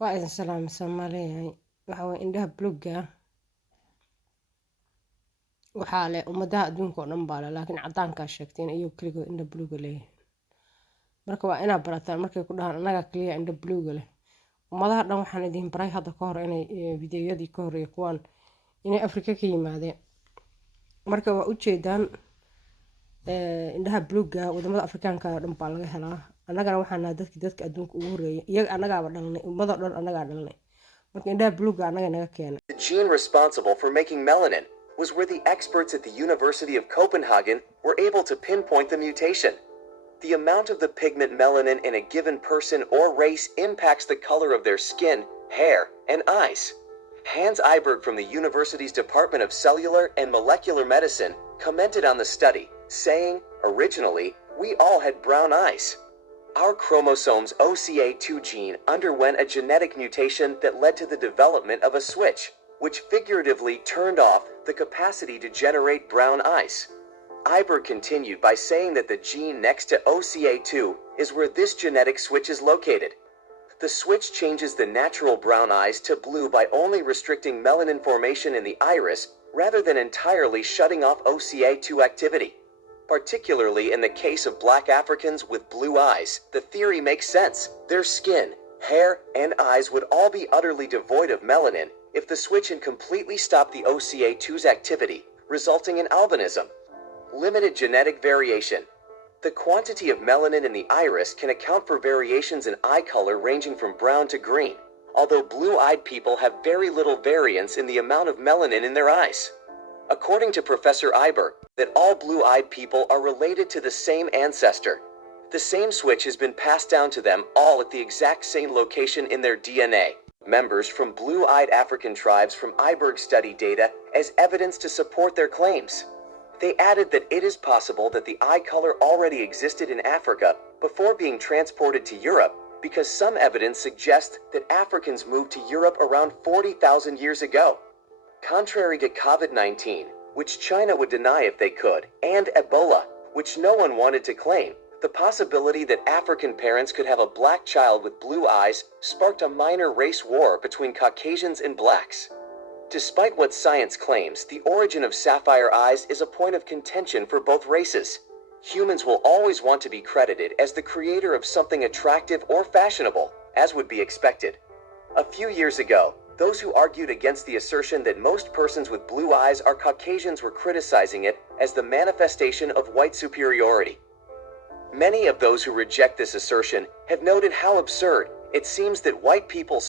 waa idin salaamay Soomaaliyeey waxa way indhaha buluugaa waxaa leh ummadaha adduunka oo dhan baa leh laakiin cadaankaa sheegteen iyo kaligood indha buluuga leeyihiin marka waa inaad barataan markay ku dhahaan annaga kaliya indha buluuga leh ummadaha dhan waxaan idin baray hadda ka hor inay fideeyadii ka horeeyay kuwaan inay Afrika ka yimaadeen marka waa ujeedaan indhaha buluuga wadamada Afrikaanka oo dhan baa laga helaa annagana waxaan nahay dadka adduunka ugu horeeyay iyaga annagaaba dhalnay ummada dhan annagaa dhalnay marka indhaha buluuga annaga naga keenay. The gene responsible for making melanin was where the experts at the University of Copenhagen were able to pinpoint the mutation. The amount of the pigment melanin in a given person or race impacts the color of their skin, hair, and eyes. Hans Eiberg from the university's Department of Cellular and Molecular Medicine commented on the study, saying, "Originally, we all had brown eyes. Our chromosome's OCA2 gene underwent a genetic mutation that led to the development of a switch, which figuratively turned off the capacity to generate brown eyes." Eiberg continued by saying that the gene next to OCA2 is where this genetic switch is located. The switch changes the natural brown eyes to blue by only restricting melanin formation in the iris rather than entirely shutting off OCA2 activity. Particularly in the case of Black Africans with blue eyes, the theory makes sense. Their skin, hair, and eyes would all be utterly devoid of melanin if the switch had completely stopped the OCA2's activity, resulting in albinism. Limited genetic variation. The quantity of melanin in the iris can account for variations in eye color ranging from brown to green, although blue-eyed people have very little variance in the amount of melanin in their eyes. According to Professor Eiberg, that all blue-eyed people are related to the same ancestor. The same switch has been passed down to them all at the exact same location in their DNA. Members from blue-eyed African tribes from Eiberg study data as evidence to support their claims. They added that it is possible that the eye color already existed in Africa before being transported to Europe, because some evidence suggests that Africans moved to Europe around 40,000 years ago. Contrary to COVID-19, which China would deny if they could, and Ebola, which no one wanted to claim, the possibility that African parents could have a black child with blue eyes sparked a minor race war between Caucasians and blacks. Despite what science claims, the origin of sapphire eyes is a point of contention for both races. Humans will always want to be credited as the creator of something attractive or fashionable, as would be expected. A few years ago, those who argued against the assertion that most persons with blue eyes are Caucasians were criticizing it as the manifestation of white superiority. Many of those who reject this assertion have noted how absurd it seems that white people